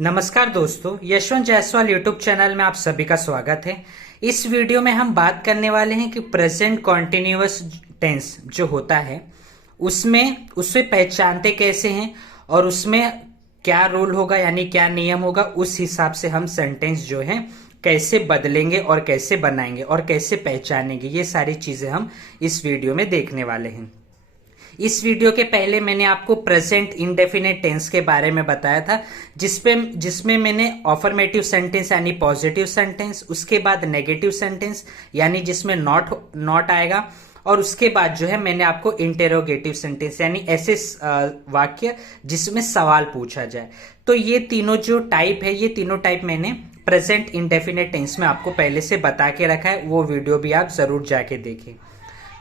नमस्कार दोस्तों, Yashwant Jaiswal YouTube channel में आप सभी का स्वागत है। इस वीडियो में हम बात करने वाले हैं कि प्रेजेंट कॉन्टिन्यूअस टेंस जो होता है उसमें उसे पहचानते कैसे हैं और उसमें क्या रूल होगा यानी क्या नियम होगा, उस हिसाब से हम सेंटेंस जो है कैसे बदलेंगे और कैसे बनाएंगे और कैसे पहचानेंगे, ये सारी चीजें हम इस वीडियो में देखने वाले हैं। इस वीडियो के पहले मैंने आपको प्रेजेंट इंडेफिनेट टेंस के बारे में बताया था, जिसमें मैंने अफर्मेटिव सेंटेंस यानी पॉजिटिव सेंटेंस, उसके बाद नेगेटिव सेंटेंस यानी जिसमें नॉट आएगा, और उसके बाद जो है मैंने आपको इंटेरोगेटिव सेंटेंस यानी ऐसे वाक्य जिसमें सवाल पूछा जाए। तो ये तीनों जो टाइप है, ये तीनों टाइप मैंने प्रेजेंट इंडेफिनेट टेंस में आपको पहले से बता के रखा है, वो वीडियो भी आप जरूर जाके देखें।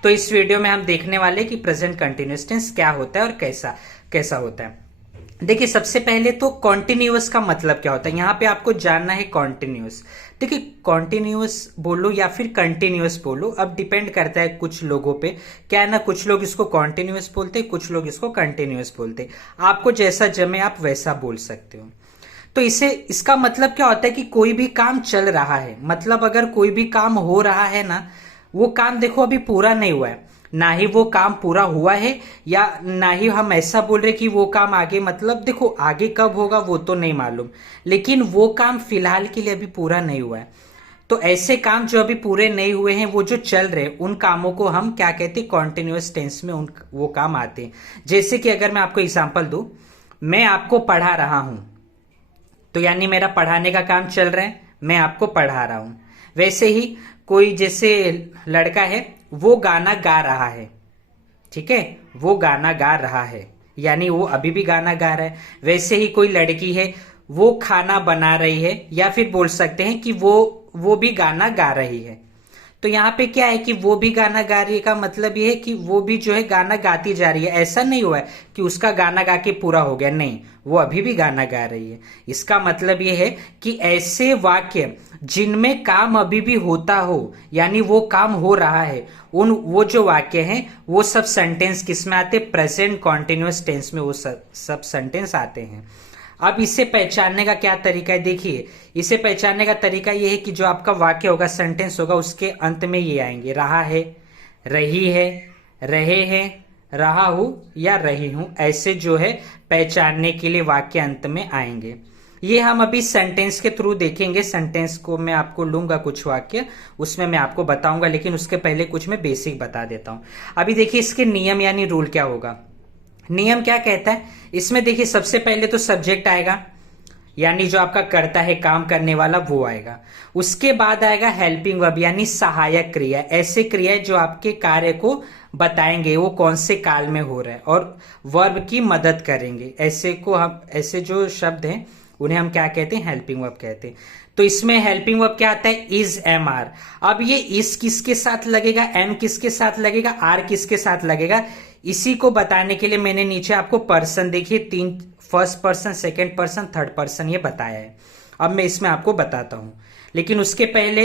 तो इस वीडियो में हम देखने वाले कि प्रेजेंट कंटिन्यूअस टेंस क्या होता है और कैसा कैसा होता है। देखिए, सबसे पहले तो कॉन्टिन्यूअस का मतलब क्या होता है, यहां पे आपको जानना है कॉन्टिन्यूअस। देखिए, कॉन्टिन्यूअस बोलो या फिर कंटिन्यूअस बोलो, अब डिपेंड करता है कुछ लोगों पे। क्या है ना, कुछ लोग इसको कॉन्टिन्यूअस बोलते हैं, कुछ लोग इसको कंटिन्यूअस बोलते हैं। आपको जैसा जमे आप वैसा बोल सकते हो। तो इसका मतलब क्या होता है कि कोई भी काम चल रहा है, मतलब अगर कोई भी काम हो रहा है ना, वो काम देखो अभी पूरा नहीं हुआ है, ना ही वो काम पूरा हुआ है, या ना ही हम ऐसा बोल रहे कि वो काम आगे, मतलब देखो आगे कब होगा वो तो नहीं मालूम, लेकिन वो काम फिलहाल के लिए अभी पूरा नहीं हुआ है। तो ऐसे काम जो अभी पूरे नहीं हुए हैं, वो जो चल रहे हैं, उन कामों को हम क्या कहते हैं, कॉन्टिन्यूअस टेंस में वो काम आते हैं। जैसे कि अगर मैं आपको एग्जांपल दूं, मैं आपको पढ़ा रहा हूं, तो यानी मेरा पढ़ाने का काम चल रहा है, मैं आपको पढ़ा रहा हूं। वैसे ही कोई जैसे लड़का है, वो गाना गा रहा है, ठीक है, वो गाना गा रहा है यानी वो अभी भी गाना गा रहा है। वैसे ही कोई लड़की है, वो खाना बना रही है, या फिर बोल सकते हैं कि वो भी गाना गा रही है। तो यहाँ पे क्या है कि वो भी गाना गा रही है का मतलब ये है कि वो भी जो है गाना गाती जा रही है। ऐसा नहीं हुआ है कि उसका गाना गा के पूरा हो गया, नहीं, वो अभी भी गाना गा रही है। इसका मतलब ये है कि ऐसे वाक्य जिनमें काम अभी भी होता हो यानी वो काम हो रहा है, वो जो वाक्य हैं वो सब सेंटेंस किस में आते, प्रेजेंट कॉन्टिन्यूअस टेंस में वो सब सेंटेंस आते हैं। अब इसे पहचानने का क्या तरीका है, देखिए, इसे पहचानने का तरीका यह है कि जो आपका वाक्य होगा, सेंटेंस होगा, उसके अंत में ये आएंगे, रहा है, रही है, रहे हैं, रहा हूं या रही हूं, ऐसे जो है पहचानने के लिए वाक्य अंत में आएंगे। ये हम अभी सेंटेंस के थ्रू देखेंगे। सेंटेंस को मैं आपको लूंगा कुछ वाक्य, उसमें मैं आपको बताऊंगा, लेकिन उसके पहले कुछ मैं बेसिक बता देता हूं। अभी देखिए, इसके नियम यानी रूल क्या होगा। नियम क्या कहता है इसमें, देखिए, सबसे पहले तो सब्जेक्ट आएगा, यानी जो आपका करता है, काम करने वाला, वो आएगा। उसके बाद आएगा हेल्पिंग वर्ब यानी सहायक क्रिया, ऐसे क्रियाएं जो आपके कार्य को बताएंगे वो कौन से काल में हो रहा है और वर्ब की मदद करेंगे। ऐसे जो शब्द हैं उन्हें हम क्या कहते हैं, हेल्पिंग वर्ब कहते हैं। तो इसमें हेल्पिंग वर्ब क्या आता है, इज, एम, आर। अब ये इस किसके साथ लगेगा, एम किसके साथ लगेगा, आर किसके साथ लगेगा, इसी को बताने के लिए मैंने नीचे आपको पर्सन, देखिए, 3 first person, second person, third person ये बताया है। अब मैं इसमें आपको बताता हूं, लेकिन उसके पहले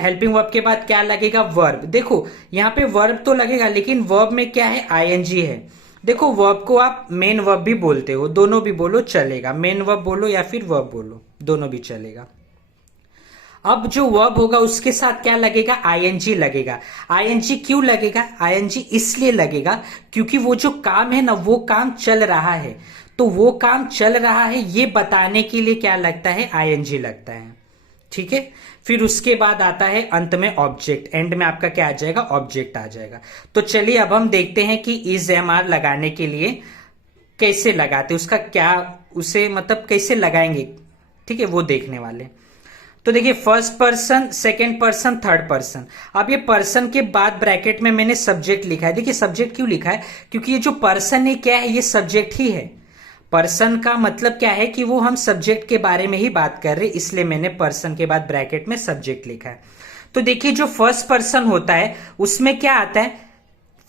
हेल्पिंग वर्ब के बाद क्या लगेगा, वर्ब। देखो यहाँ पे वर्ब तो लगेगा, लेकिन वर्ब में क्या है, आईएनजी है। देखो, वर्ब को आप मेन वर्ब भी बोलते हो, दोनों भी बोलो चलेगा, मेन वर्ब बोलो या फिर वर्ब बोलो, दोनों भी चलेगा। अब जो वर्ब होगा उसके साथ क्या लगेगा, आईएनजी लगेगा। आईएनजी क्यों लगेगा, आईएनजी इसलिए लगेगा क्योंकि वो जो काम है ना, वो काम चल रहा है, तो वो काम चल रहा है ये बताने के लिए क्या लगता है, आईएनजी लगता है, ठीक है। फिर उसके बाद आता है अंत में ऑब्जेक्ट, एंड में आपका क्या आ जाएगा, ऑब्जेक्ट आ जाएगा। तो चलिए अब हम देखते हैं कि इज, एम, आर लगाने के लिए कैसे लगाते, उसका क्या, उसे मतलब कैसे लगाएंगे, ठीक है, वो देखने वाले। तो देखिए, first person, second person, third person. अब ये पर्सन के बाद ब्रैकेट में मैंने सब्जेक्ट लिखा है। देखिए, सब्जेक्ट क्यों लिखा है, क्योंकि ये जो पर्सन है क्या है, ये सब्जेक्ट ही है। पर्सन का मतलब क्या है कि वो हम सब्जेक्ट के बारे में ही बात कर रहे, इसलिए मैंने पर्सन के बाद ब्रैकेट में सब्जेक्ट लिखा है। तो देखिए, जो फर्स्ट पर्सन होता है उसमें क्या आता है,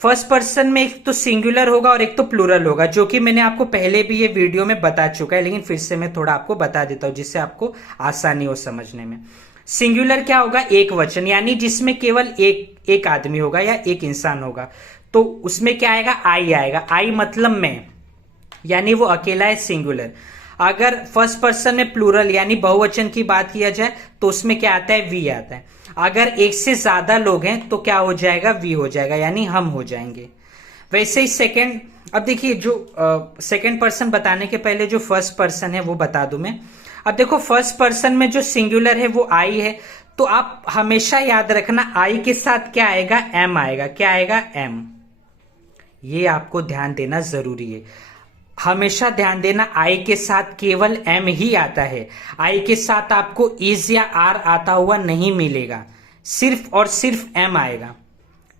फर्स्ट पर्सन में एक तो सिंगुलर होगा और एक तो प्लूरल होगा, जो कि मैंने आपको पहले भी ये वीडियो में बता चुका है, लेकिन फिर से मैं थोड़ा आपको बता देता हूं जिससे आपको आसानी हो समझने में। सिंगुलर क्या होगा, एक वचन, यानी जिसमें केवल एक आदमी होगा या एक इंसान होगा। तो उसमें क्या आएगा, आई आएगा। आई मतलब मैं, यानी वो अकेला है, सिंगुलर। अगर फर्स्ट पर्सन में प्लूरल यानी बहुवचन की बात किया जाए तो उसमें क्या आता है, वी आता है। अगर एक से ज्यादा लोग हैं तो क्या हो जाएगा, वी हो जाएगा, यानी हम हो जाएंगे। वैसे ही सेकेंड, अब देखिए जो सेकेंड पर्सन बताने के पहले जो फर्स्ट पर्सन है वो बता दूं मैं। अब देखो फर्स्ट पर्सन में जो सिंगुलर है वो आई है, तो आप हमेशा याद रखना आई के साथ क्या आएगा, एम आएगा। क्या आएगा, एम। ये आपको ध्यान देना जरूरी है, हमेशा ध्यान देना आई के साथ केवल एम ही आता है। आई के साथ आपको इज या आर आता हुआ नहीं मिलेगा, सिर्फ और सिर्फ एम आएगा।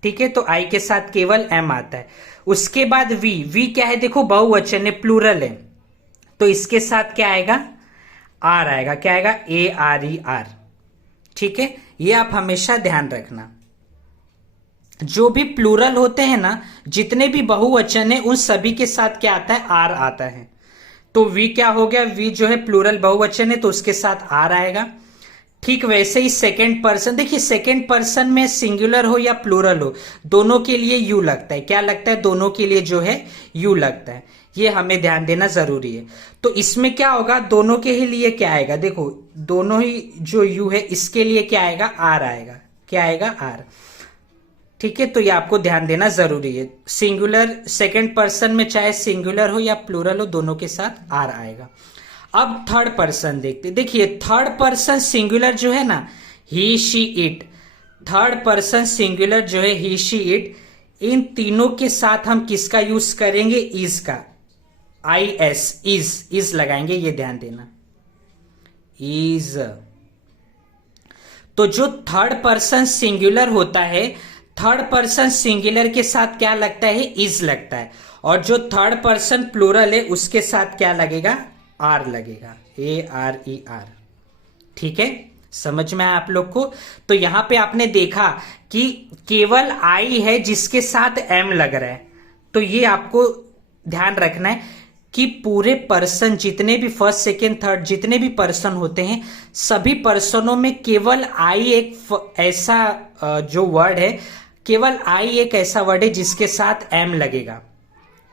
ठीक है, तो आई के साथ केवल एम आता है। उसके बाद वी, वी क्या है, देखो बहुवचन है, प्लूरल है, तो इसके साथ क्या आएगा, आर आएगा। क्या आएगा, ए आर ई आर। ठीक है, ये आप हमेशा ध्यान रखना। जो भी प्लूरल होते हैं ना, जितने भी बहुवचन है उन सभी के साथ क्या आता है, आर आता है। तो वी क्या हो गया, वी जो है प्लूरल बहुवचन है तो उसके साथ आर आएगा। ठीक वैसे ही सेकेंड पर्सन, देखिए सेकेंड पर्सन में सिंगुलर हो या प्लूरल हो, दोनों के लिए यू लगता है। क्या लगता है, दोनों के लिए जो है यू लगता है। ये हमें ध्यान देना जरूरी है। तो इसमें क्या होगा, दोनों के ही लिए क्या आएगा, देखो दोनों ही जो यू है इसके लिए क्या आएगा, आर आएगा। क्या आएगा, आर। ठीक है, तो ये आपको ध्यान देना जरूरी है। सिंगुलर सेकेंड पर्सन में चाहे सिंगुलर हो या प्लूरल हो, दोनों के साथ आर आएगा। अब थर्ड पर्सन देखते, देखिए थर्ड पर्सन सिंगुलर जो है ना, he she it, third person singular जो है ही शी इट, इन तीनों के साथ हम किसका यूज करेंगे, इज का, आई एस, इज लगाएंगे, ये ध्यान देना, इज। तो जो थर्ड पर्सन सिंगुलर होता है, थर्ड पर्सन सिंगुलर के साथ क्या लगता है, इज लगता है। और जो थर्ड पर्सन प्लूरल है उसके साथ क्या लगेगा, आर लगेगा, ए आर ई आर। ठीक है, समझ में आया आप लोग को। तो यहां पे आपने देखा कि केवल आई है जिसके साथ एम लग रहा है, तो ये आपको ध्यान रखना है कि पूरे पर्सन जितने भी फर्स्ट सेकेंड थर्ड जितने भी पर्सन होते हैं, सभी पर्सनों में केवल आई एक ऐसा जो वर्ड है, केवल आई एक ऐसा वर्ड है जिसके साथ एम लगेगा।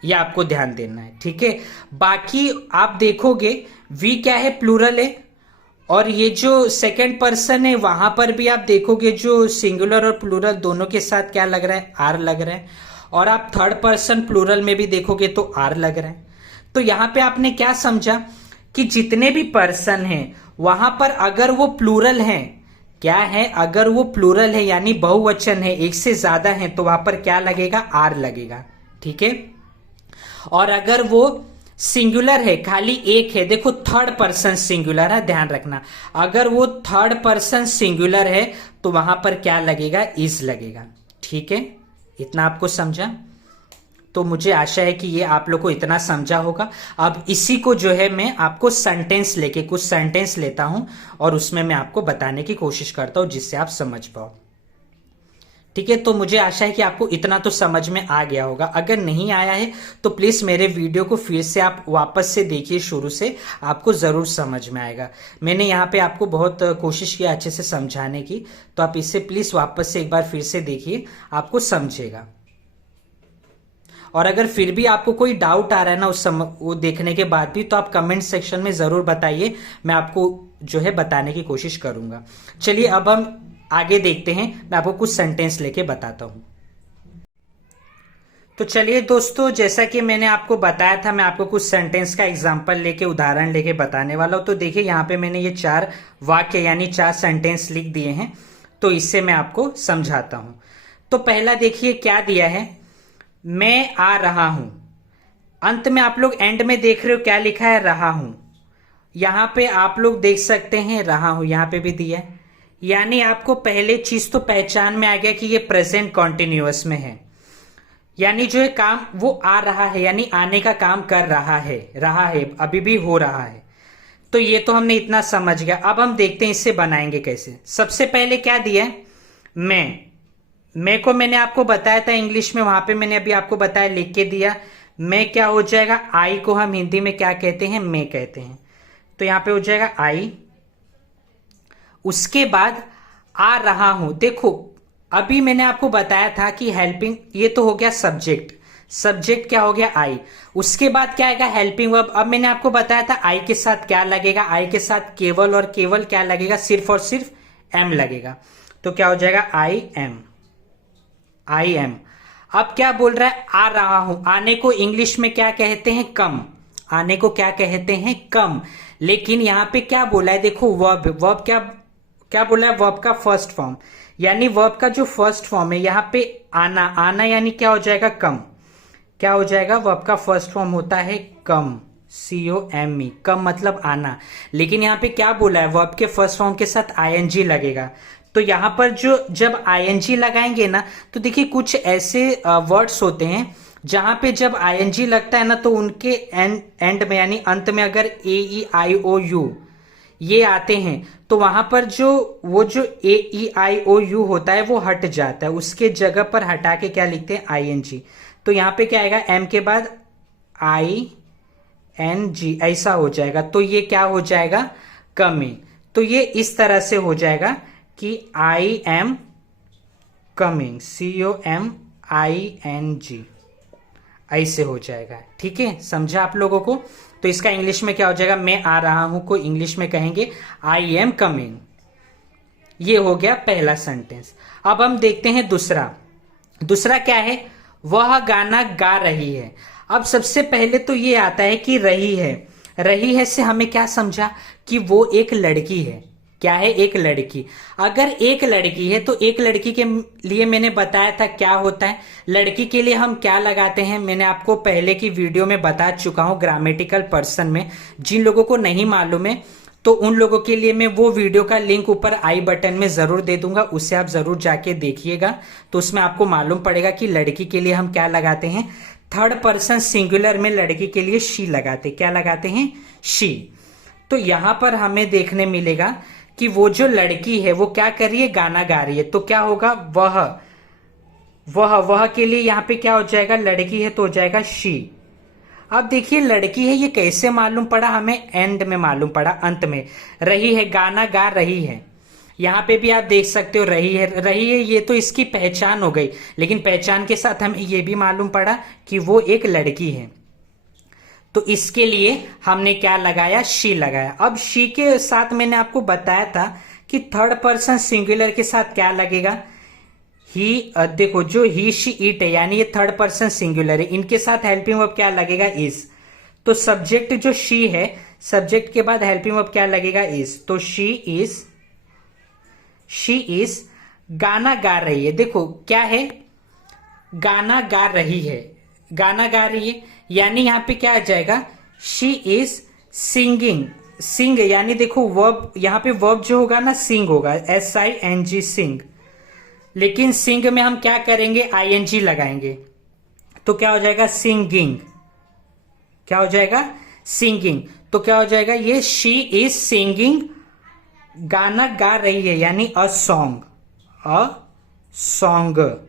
ये आपको ध्यान देना है। ठीक है, बाकी आप देखोगे वी क्या है, प्लूरल है, और ये जो सेकंड पर्सन है वहां पर भी आप देखोगे जो सिंगुलर और प्लूरल दोनों के साथ क्या लग रहा है, आर लग रहा है। और आप थर्ड पर्सन प्लूरल में भी देखोगे तो आर लग रहा है। तो यहां पे आपने क्या समझा कि जितने भी पर्सन हैं वहां पर अगर वो प्लूरल हैं, क्या है, अगर वो प्लूरल है यानी बहुवचन है, एक से ज्यादा है, तो वहां पर क्या लगेगा, आर लगेगा। ठीक है, और अगर वो सिंगुलर है, खाली एक है, देखो थर्ड पर्सन सिंगुलर है, ध्यान रखना, अगर वो थर्ड पर्सन सिंगुलर है तो वहां पर क्या लगेगा, इज लगेगा। ठीक है, इतना आपको समझा। तो मुझे आशा है कि ये आप लोग को इतना समझा होगा। अब इसी को जो है मैं आपको सेंटेंस लेके कुछ सेंटेंस लेता हूं और उसमें मैं आपको बताने की कोशिश करता हूं जिससे आप समझ पाओ। ठीक है, तो मुझे आशा है कि आपको इतना तो समझ में आ गया होगा। अगर नहीं आया है तो प्लीज मेरे वीडियो को फिर से आप वापस से देखिए शुरू से, आपको जरूर समझ में आएगा। मैंने यहाँ पे आपको बहुत कोशिश किया अच्छे से समझाने की, तो आप इसे प्लीज वापस से एक बार फिर से देखिए, आपको समझेगा। और अगर फिर भी आपको कोई डाउट आ रहा है ना वो देखने के बाद भी, तो आप कमेंट सेक्शन में जरूर बताइए, मैं आपको जो है बताने की कोशिश करूंगा। चलिए अब हम आगे देखते हैं, मैं आपको कुछ सेंटेंस लेके बताता हूं। तो चलिए दोस्तों, जैसा कि मैंने आपको बताया था, मैं आपको कुछ सेंटेंस का एग्जांपल लेके, उदाहरण लेके बताने वाला हूं। तो देखिए यहाँ पे मैंने ये 4 वाक्य यानी 4 सेंटेंस लिख दिए हैं, तो इससे मैं आपको समझाता हूं। तो पहला देखिए क्या दिया है, मैं आ रहा हूं। अंत में आप लोग एंड में देख रहे हो क्या लिखा है, रहा हूं। यहां पे आप लोग देख सकते हैं रहा हूं, यहां पे भी दिया है। यानी आपको पहले चीज तो पहचान में आ गया कि ये प्रेजेंट कॉन्टिन्यूअस में है, यानी जो है काम वो आ रहा है, यानी आने का काम कर रहा है, अभी भी हो रहा है। तो ये तो हमने इतना समझ गया। अब हम देखते हैं इससे बनाएंगे कैसे। सबसे पहले क्या दिया है, मैं को मैंने आपको बताया था इंग्लिश में, वहां पे मैंने अभी आपको बताया, लिख के दिया। मैं क्या हो जाएगा, आई को हम हिंदी में क्या कहते हैं, मैं कहते हैं। तो यहां पे हो जाएगा आई। उसके बाद आ रहा हूं। देखो अभी मैंने आपको बताया था कि हेल्पिंग, ये तो हो गया सब्जेक्ट, सब्जेक्ट क्या हो गया आई, उसके बाद क्या आएगा हेल्पिंग वर्ब। अब मैंने आपको बताया था आई के साथ क्या लगेगा, आई के साथ केवल और केवल क्या लगेगा, सिर्फ और सिर्फ एम लगेगा। तो क्या हो जाएगा आई एम, आई एम। अब क्या बोल रहा है, आ रहा हूं, आने को इंग्लिश में क्या कहते हैं, कम, आने को क्या कहते हैं, कम। लेकिन यहां पे क्या बोला है, देखो वर्ब, वर्ब क्या क्या बोला है, वर्ब का फर्स्ट फॉर्म, यानी वर्ब का जो फर्स्ट फॉर्म है यहाँ पे आना, आना यानी क्या हो जाएगा, कम। क्या हो जाएगा, वर्ब का फर्स्ट फॉर्म होता है कम, COME, कम मतलब आना। लेकिन यहाँ पे क्या बोला है, वर्ब के फर्स्ट फॉर्म के साथ ING लगेगा। तो यहां पर जो जब ING लगाएंगे ना, तो देखिए कुछ ऐसे वर्ड्स होते हैं जहां पे जब ING लगता है ना, तो उनके एंड में यानी अंत में अगर AEIOU ये आते हैं, तो वहां पर वो जो AEIOU होता है वो हट जाता है, उसके जगह पर हटा के क्या लिखते हैं, ING। तो यहां पे क्या आएगा, M के बाद ING, ऐसा हो जाएगा। तो ये क्या हो जाएगा, कमिंग। तो ये इस तरह से हो जाएगा कि आई एम कमिंग, COMING, ऐसे हो जाएगा। ठीक है, समझा आप लोगों को। तो इसका इंग्लिश में क्या हो जाएगा, मैं आ रहा हूं को इंग्लिश में कहेंगे आई एम कमिंग। ये हो गया पहला सेंटेंस। अब हम देखते हैं दूसरा। दूसरा क्या है, वह गाना गा रही है। अब सबसे पहले तो ये आता है कि रही है, रही है से हमें क्या समझा कि वो एक लड़की है। क्या है, एक लड़की। अगर एक लड़की है तो एक लड़की के लिए मैंने बताया था क्या होता है, लड़की के लिए हम क्या लगाते हैं, मैंने आपको पहले की वीडियो में बता चुका हूं ग्रामेटिकल पर्सन में। जिन लोगों को नहीं मालूम है तो उन लोगों के लिए मैं वो वीडियो का लिंक ऊपर आई बटन में जरूर दे दूंगा, उससे आप जरूर जाके देखिएगा। तो उसमें आपको मालूम पड़ेगा कि लड़की के लिए हम क्या लगाते हैं, थर्ड पर्सन सिंगुलर में लड़की के लिए शी लगाते, क्या लगाते हैं, शी। तो यहां पर हमें देखने मिलेगा कि वो जो लड़की है वो क्या कर रही है, गाना गा रही है। तो क्या होगा, वह के लिए यहां पे क्या हो जाएगा, लड़की है तो हो जाएगा शी। अब देखिए लड़की है, ये कैसे मालूम पड़ा हमें, एंड में मालूम पड़ा, अंत में। रही है, गाना गा रही है, यहां पे भी आप देख सकते हो रही है, रही है, ये तो इसकी पहचान हो गई। लेकिन पहचान के साथ हमें ये भी मालूम पड़ा कि वो एक लड़की है। तो इसके लिए हमने क्या लगाया, शी लगाया। अब शी के साथ मैंने आपको बताया था कि थर्ड पर्सन सिंगुलर के साथ क्या लगेगा, ही। देखो जो ही शी इट है यानी ये थर्ड पर्सन सिंगुलर है, इनके साथ हेल्पिंग वर्ब क्या लगेगा, इज। तो सब्जेक्ट जो शी है, सब्जेक्ट के बाद हेल्पिंग वर्ब क्या लगेगा, इज। तो शी इज गाना गा रही है। देखो क्या है, गाना गा रही है, गाना गा रही है यानी यहां पे क्या आ जाएगा, शी इज सिंगिंग, सिंग यानी देखो वर्ब, यहां पे वर्ब जो होगा ना सिंग होगा, SING, सिंग। लेकिन सिंग में हम क्या करेंगे, ING लगाएंगे। तो क्या हो जाएगा, सिंगिंग। क्या हो जाएगा, सिंगिंग। तो क्या हो जाएगा, ये शी इज सिंगिंग, गाना गा रही है यानी अ सॉन्ग, अ सॉन्ग।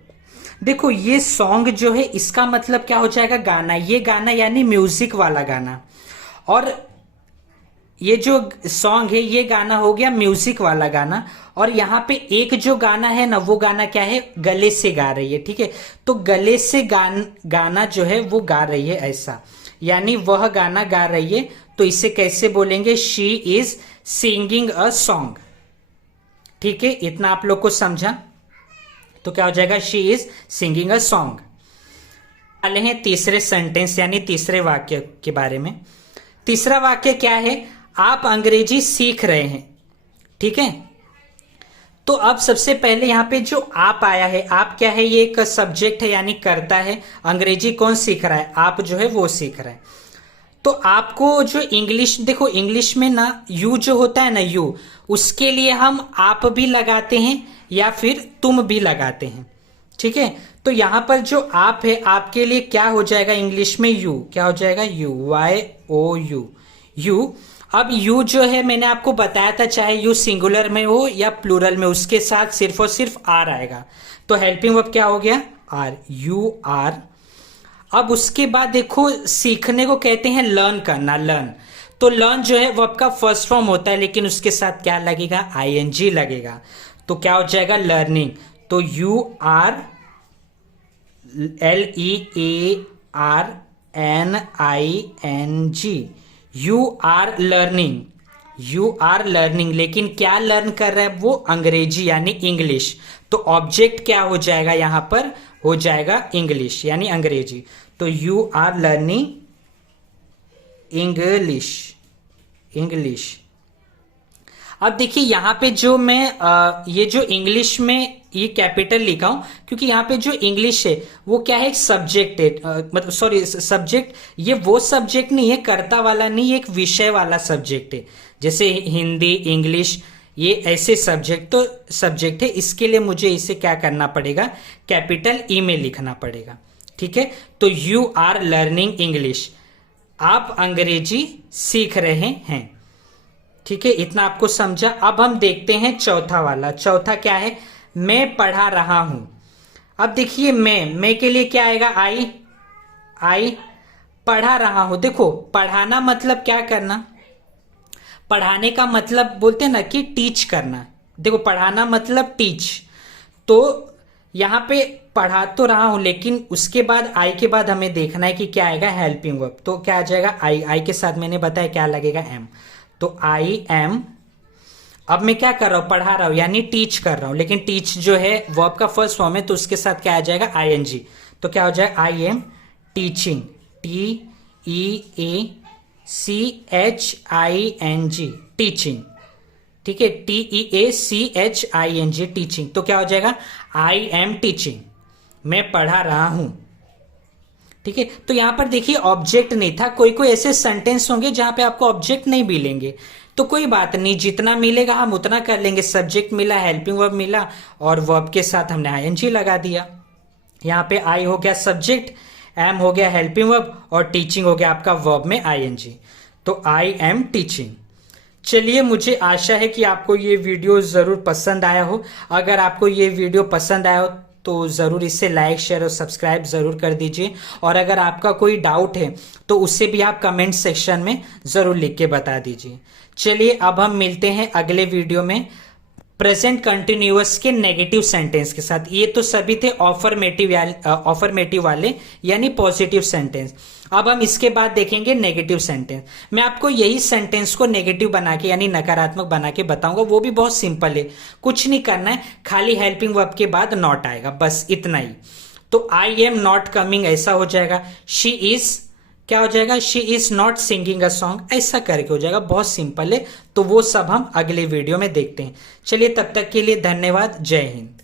देखो ये सॉन्ग जो है इसका मतलब क्या हो जाएगा, गाना। ये गाना यानी म्यूजिक वाला गाना, और ये जो सॉन्ग है ये गाना हो गया म्यूजिक वाला गाना। और यहां पे एक जो गाना है ना, वो गाना क्या है, गले से गा रही है। ठीक है, तो गले से गाना जो है वो गा रही है, ऐसा यानी वह गाना गा रही है। तो इसे कैसे बोलेंगे, she is singing a song. ठीक है, इतना आप लोग को समझा। तो क्या हो जाएगा, she is singing a song. वाले हैं तीसरे सेंटेंस यानी तीसरे वाक्य के बारे में। तीसरा वाक्य क्या है, आप अंग्रेजी सीख रहे हैं। ठीक है, तो अब सबसे पहले यहां पे जो आप आया है, आप क्या है, ये एक सब्जेक्ट है यानी करता है। अंग्रेजी कौन सीख रहा है, आप जो है वो सीख रहा है। तो आपको जो इंग्लिश, देखो इंग्लिश में ना यू जो होता है ना, यू, उसके लिए हम आप भी लगाते हैं या फिर तुम भी लगाते हैं। ठीक है, तो यहां पर जो आप है, आपके लिए क्या हो जाएगा इंग्लिश में, यू। क्या हो जाएगा, यू, YOU, यू। अब यू जो है मैंने आपको बताया था, चाहे यू सिंगुलर में हो या प्लूरल में, उसके साथ सिर्फ और सिर्फ आर आएगा। तो हेल्पिंग वर्ब क्या हो गया, आर, यू आर। अब उसके बाद देखो सीखने को कहते हैं लर्न करना, लर्न। तो लर्न जो है वर्ब का फर्स्ट फॉर्म होता है, लेकिन उसके साथ क्या लगेगा, ING लगेगा। तो क्या हो जाएगा, लर्निंग। तो you are learning, you are learning, लेकिन क्या लर्न कर रहा है वो? अंग्रेजी यानी इंग्लिश। तो ऑब्जेक्ट क्या हो जाएगा यहां पर? हो जाएगा इंग्लिश यानी अंग्रेजी। तो you are learning English, English. अब देखिए यहां पे जो मैं ये जो इंग्लिश में ये कैपिटल लिखा हूं क्योंकि यहां पे जो इंग्लिश है वो क्या है? एक सब्जेक्ट है, मतलब सॉरी सब्जेक्ट, ये वो सब्जेक्ट नहीं है कर्ता वाला, नहीं, ये एक विषय वाला सब्जेक्ट है। जैसे हिंदी, इंग्लिश, ये ऐसे सब्जेक्ट तो सब्जेक्ट है, इसके लिए मुझे इसे क्या करना पड़ेगा? कैपिटल ई में लिखना पड़ेगा। ठीक है, तो यू आर लर्निंग इंग्लिश, आप अंग्रेजी सीख रहे हैं। ठीक है, इतना आपको समझा। अब हम देखते हैं चौथा वाला। चौथा क्या है? मैं पढ़ा रहा हूं। अब देखिए मैं के लिए क्या आएगा? आई पढ़ा रहा हूं। देखो पढ़ाना मतलब क्या करना? पढ़ाने का मतलब बोलते हैं ना कि टीच करना। देखो पढ़ाना मतलब टीच। तो यहां पे पढ़ा तो रहा हूं, लेकिन उसके बाद आई के बाद हमें देखना है कि क्या आएगा? Helping verb. तो क्या आ जाएगा? आई के साथ मैंने बताया क्या लगेगा? एम। तो आई एम। अब मैं क्या कर रहा हूं? पढ़ा रहा हूं यानी टीच कर रहा हूं, लेकिन टीच जो है वर्ब का फर्स्ट फॉर्म है तो उसके साथ क्या आ जाएगा? आईएनजी। तो क्या हो जाएगा? I am teaching, TEACHING, teaching. ठीक है, TEACHING, टीचिंग। तो क्या हो जाएगा? आई एम टीचिंग, मैं पढ़ा रहा हूं। ठीक है, तो यहां पर देखिए ऑब्जेक्ट नहीं था। कोई कोई ऐसे सेंटेंस होंगे जहां पे आपको ऑब्जेक्ट नहीं मिलेंगे, तो कोई बात नहीं, जितना मिलेगा हम उतना कर लेंगे। सब्जेक्ट मिला, हेल्पिंग वर्ब मिला और वर्ब के साथ हमने आईएनजी लगा दिया। यहां पे आई हो गया सब्जेक्ट, एम हो गया हेल्पिंग वर्ब और टीचिंग हो गया आपका वर्ब में आईएनजी। तो आई एम टीचिंग। चलिए, मुझे आशा है कि आपको ये वीडियो जरूर पसंद आया हो। अगर आपको ये वीडियो पसंद आया हो तो ज़रूर इसे लाइक, शेयर और सब्सक्राइब ज़रूर कर दीजिए। और अगर आपका कोई डाउट है तो उससे भी आप कमेंट सेक्शन में ज़रूर लिख के बता दीजिए। चलिए, अब हम मिलते हैं अगले वीडियो में प्रेजेंट कंटिन्यूअस के नेगेटिव सेंटेंस के साथ। ये तो सभी थे ऑफर्मेटिव वाले यानी पॉजिटिव सेंटेंस। अब हम इसके बाद देखेंगे नेगेटिव सेंटेंस। मैं आपको यही सेंटेंस को नेगेटिव बना के यानी नकारात्मक बना के बताऊंगा। वो भी बहुत सिंपल है, कुछ नहीं करना है, खाली हेल्पिंग वर्ब के बाद नॉट आएगा, बस इतना ही। तो आई एम नॉट कमिंग ऐसा हो जाएगा। शी इज क्या हो जाएगा? She is not singing a song, ऐसा करके हो जाएगा। बहुत सिंपल है, तो वो सब हम अगले वीडियो में देखते हैं। चलिए, तब तक के लिए धन्यवाद। जय हिंद।